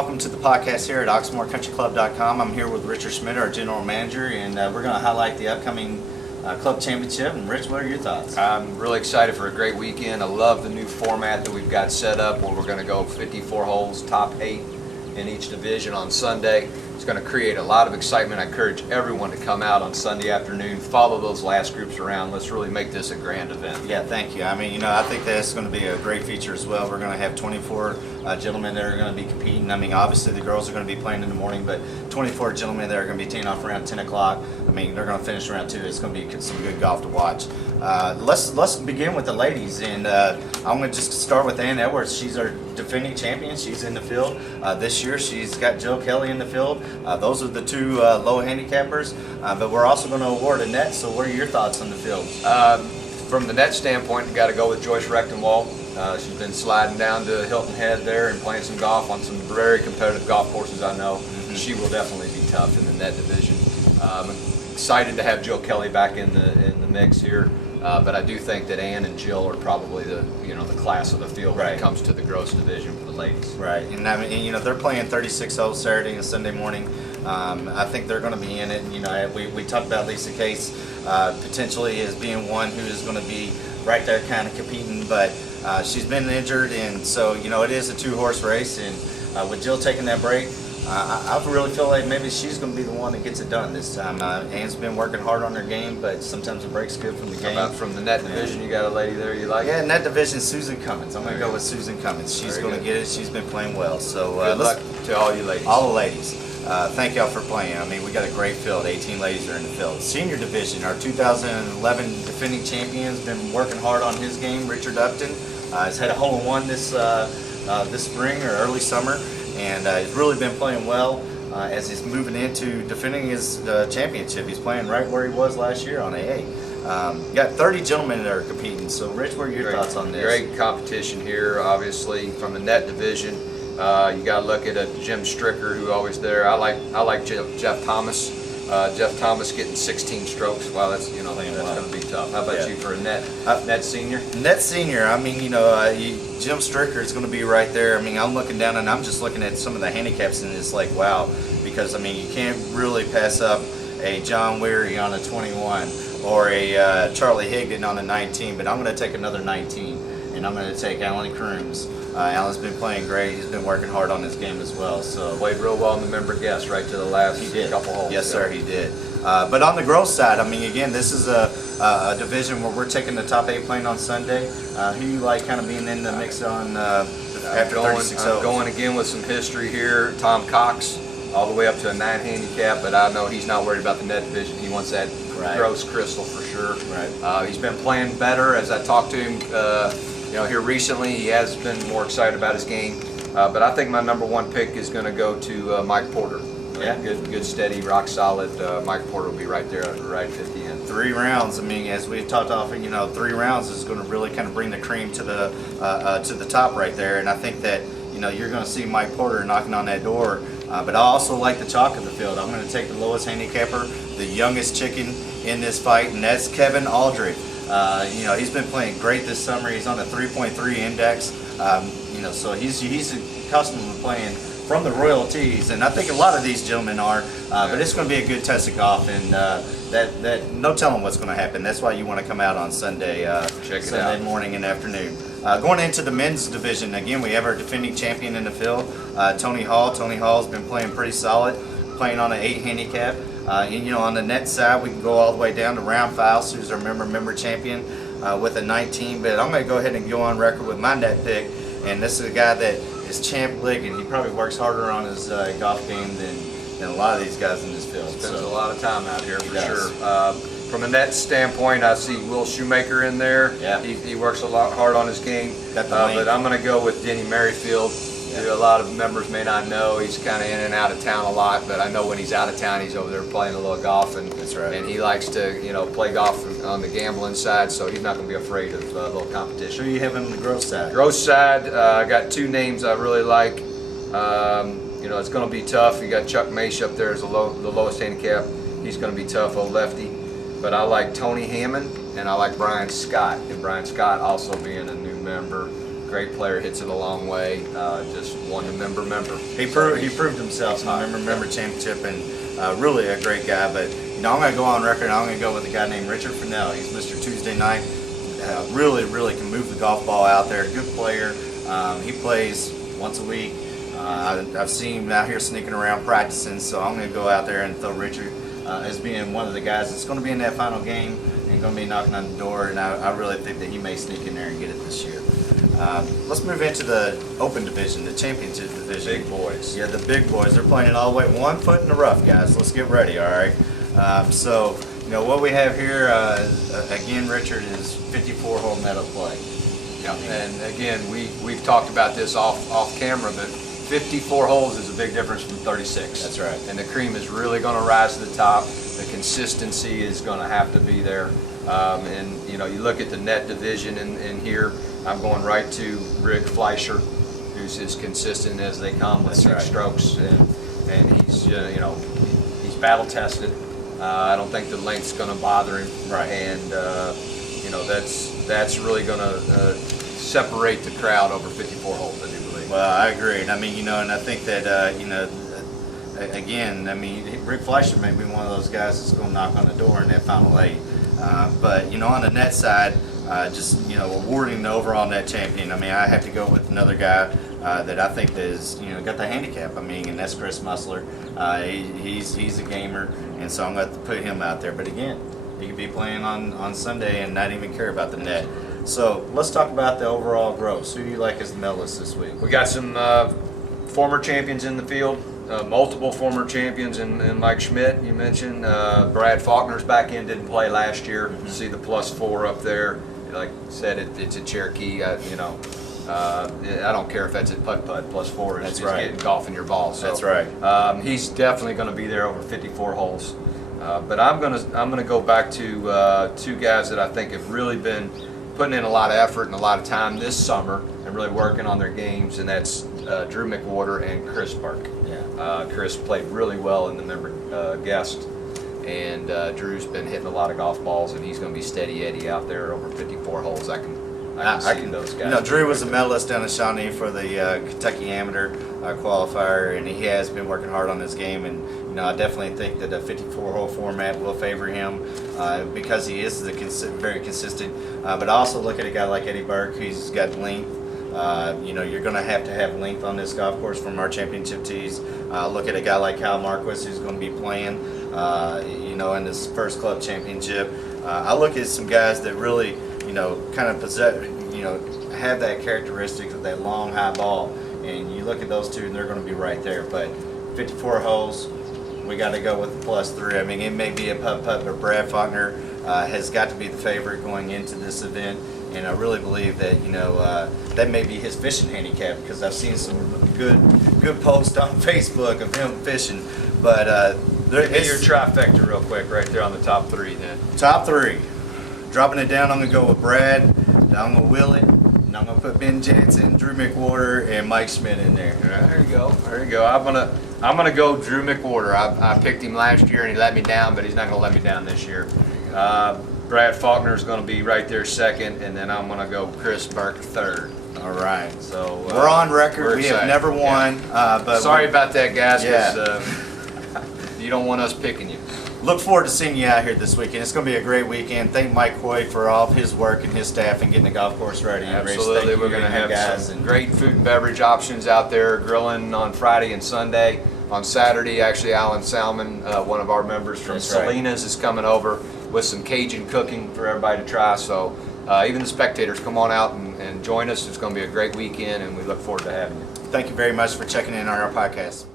welcome to the podcast here at OxmoorCountryClub.com. I'm here with Richard Schmidt, our general manager, and we're going to highlight the upcoming club championship. And Rich, what are your thoughts? I'm really excited for a great weekend. I love the new format that we've got set up where we're going to go 54 holes, top 8 in each division on Sunday. It's going to create a lot of excitement. I encourage everyone to come out on Sunday afternoon, follow those last groups around. Let's really make this a grand event. Yeah, thank you. I mean, I think that's going to be a great feature as well. We're going to have 24 gentlemen that are going to be competing. I mean, obviously the girls are going to be playing in the morning, but 24 gentlemen that are going to be teeing off around 10 o'clock. I mean, they're going to finish around 2. It's going to be some good golf to watch. Let's begin with the ladies, and I'm going to just start with Ann Edwards. She's our defending champion. She's in the field this year. She's got Jill Kelly in the field. Those are the 2 low handicappers, but we're also going to award a net. So what are your thoughts on the field? From the net standpoint, you got to go with Joyce Rechtenwald. She's been sliding down to Hilton Head there and playing some golf on some very competitive golf courses. I know she will definitely be tough in the net division. I'm excited to have Jill Kelly back in the mix here. But I do think that Ann and Jill are probably the class of the field when it comes to the gross division for the ladies. Right, and I mean, they're playing 36 holes Saturday and Sunday morning. I think they're going to be in it. We talked about Lisa Case potentially as being one who is going to be right there, kind of competing, but she's been injured, and so it is a 2-horse race. And with Jill taking that break, I really feel like maybe she's going to be the one that gets it done this time. Ann's been working hard on her game, but sometimes a break's good from the game. How about from the net division, you got a lady there you like? Yeah, net division, Susan Cummins. I'm going to go with Susan Cummins. She's going to get it. She's been playing well. So good luck to all you ladies. All the ladies. Thank y'all for playing. I mean, we got a great field. 18 ladies are in the field. Senior division, our 2011 defending champion's been working hard on his game. Richard Upton has had a hole-in-one this spring or early summer, and he's really been playing well as he's moving into defending his championship. He's playing right where he was last year on AA. Got 30 gentlemen that are competing. So, Rich, what are your thoughts on this? Great competition here, obviously, from the net division. You got to look at a Jim Stricker, who always there. I like Jeff Thomas. Jeff Thomas getting 16 strokes. Wow, that's that's going to be tough. How about you for a net senior? Net senior. I mean, Jim Stricker is going to be right there. I mean, I'm looking down and I'm just looking at some of the handicaps, and it's like, wow, because I mean, you can't really pass up a John Weary on a 21 or a Charlie Higdon on a 19. But I'm going to take another 19, and I'm going to take Alan Crooms. Alan's been playing great. He's been working hard on his game as well. So played real well in the member guest right to the last couple holes. Yes, sir, he did. But on the girls side, I mean, again, this is a division where we're taking the top 8 playing on Sunday. Who you like kind of being in the mix on after 36 holes? I'm going again with some history here. Tom Cox, all the way up to a 9 handicap, but I know he's not worried about the net division. He wants that gross crystal for sure. Right. He's been playing better as I talked to him. Here recently, he has been more excited about his game. But I think my number 1 pick is going to go to Mike Porter. Yeah, good, steady, rock solid. Mike Porter will be right there, right at the end. 3 rounds. I mean, as we've talked off, 3 rounds is going to really kind of bring the cream to the top right there. And I think that you're going to see Mike Porter knocking on that door. But I also like the chalk of the field. I'm going to take the lowest handicapper, the youngest chicken in this fight, and that's Kevin Aldridge. He's been playing great this summer. He's on a 3.3 index. So he's accustomed to playing from the royalties, and I think a lot of these gentlemen are. But it's going to be a good test of golf, and that no telling what's going to happen. That's why you want to come out on Sunday, Sunday morning and afternoon. Going into the men's division, again, we have our defending champion in the field, Tony Hall. Tony Hall's been playing pretty solid, playing on an 8 handicap. On the net side, we can go all the way down to Round Files, who's our member champion with a 19. But I'm going to go ahead and go on record with my net pick, and this is a guy that is Champ Ligon. He probably works harder on his golf game than a lot of these guys in this field. Spends a lot of time out here for sure. From a net standpoint, I see Will Shoemaker in there. Yeah. He works a lot hard on his game. But I'm going to go with Denny Merrifield. A lot of members may not know he's kind of in and out of town a lot, but I know when he's out of town, he's over there playing a little golf, and that's right. And he likes to play golf on the gambling side, so he's not going to be afraid of a little competition. Who do you have on the gross side? Gross side, I got 2 names I really like. It's going to be tough. You got Chuck Mace up there as the lowest handicap. He's going to be tough, old lefty. But I like Tony Hammond, and I like Brian Scott. And Brian Scott also being a new member. great player, hits it a long way. Just won the member. He proved himself in the member championship, and really a great guy. But you know, I'm going to go on record. I'm going to go with a guy named Richard Fennell. He's Mr. Tuesday Night. Really can move the golf ball out there. Good player. He plays once a week. I've seen him out here sneaking around practicing, so I'm going to go out there and throw Richard as being one of the guys that's going to be in that final game and going to be knocking on the door, and I really think that he may sneak in there and get it this year. Let's move into the Open division, the championship division. Big boys. Yeah, the big boys. They're playing it all the way 1 foot in the rough, guys. Let's get ready, all right? So, you know, what we have here, again, Richard, is 54-hole meadow play. Yeah. And again, we've talked about this off camera, but 54 holes is a big difference from 36. That's right. And the cream is really going to rise to the top. The consistency is going to have to be there. And you know, you look at the net division in here. I'm going right to Rick Fleischer, who's as consistent as they come with six strokes, and he's you know, he's battle tested. I don't think the length's going to bother him. Right. And you know, that's really going to separate the crowd over 54 holes, I do believe. Well, I agree. And I mean, you know, and I think that, you know, again, I mean, Rick Fleischer may be one of those guys that's going to knock on the door in that final 8. But, you know, on the net side, just, you know, awarding the overall net champion, I mean, I have to go with another guy that I think that is, you know, got the handicap. I mean, and that's Chris Musler. He's a gamer, and so I'm going to have to put him out there. But again, he could be playing on Sunday and not even care about the net. So let's talk about the overall gross. Who do you like as the medalist this week? We got some former champions in the field, multiple former champions, and Mike Schmidt, you mentioned. Brad Faulkner's back in, didn't play last year. Mm-hmm. See the +4 up there. Like I said, it's a Cherokee. You know, I don't care if that's at putt-putt. +4 is getting golf in your ball. So, that's right. He's definitely going to be there over 54 holes. But I'm gonna go back to 2 guys that I think have really been putting in a lot of effort and a lot of time this summer and really working on their games, and that's Drew McWhorter and Chris Burke. Yeah. Chris played really well in the member guest, and Drew's been hitting a lot of golf balls, and he's going to be steady Eddie out there over 54 holes. I can see those guys. You know, Drew was a medalist down in Shawnee for the Kentucky Amateur qualifier, and he has been working hard on his game. And you know, I definitely think that a 54-hole format will favor him because he is very consistent. But I also look at a guy like Eddie Burke, who's got length. You know, you're going to have length on this golf course from our championship tees. Look at a guy like Kyle Marquis, who's going to be playing, you know, in this first club championship. I look at some guys that really, you know, kind of possess, you know, have that characteristic of that long high ball, and you look at those two, and they're going to be right there. But 54 holes, we got to go with the +3. I mean, it may be a putt-putt, but Brad Faulkner has got to be the favorite going into this event. And I really believe that, you know, that may be his fishing handicap, because I've seen some good posts on Facebook of him fishing. But Hit your trifecta real quick right there on the top 3 then. Top 3. Dropping it down, I'm going to go with Brad, then I'm going to will it, and I'm going to put Ben Jansen, Drew McWhorter, and Mike Schmidt in there. There you go. There you go. I'm gonna go Drew McWhorter. I picked him last year and he let me down, but he's not gonna let me down this year. Brad Faulkner is going to be right there second, and then I'm going to go Chris Burke third. All right. So we're on record. We have never won. But sorry about that, guys. Yeah. You don't want us picking you. Look forward to seeing you out here this weekend. It's going to be a great weekend. Thank Mike Coy for all of his work and his staff in getting the golf course ready. Absolutely. We're going to have some great food and beverage options out there, grilling on Friday and Sunday. On Saturday, actually, Alan Salmon, one of our members from Salinas, is coming over with some Cajun cooking for everybody to try. So even the spectators, come on out and join us. It's going to be a great weekend, and we look forward to having you. Thank you very much for checking in on our podcast.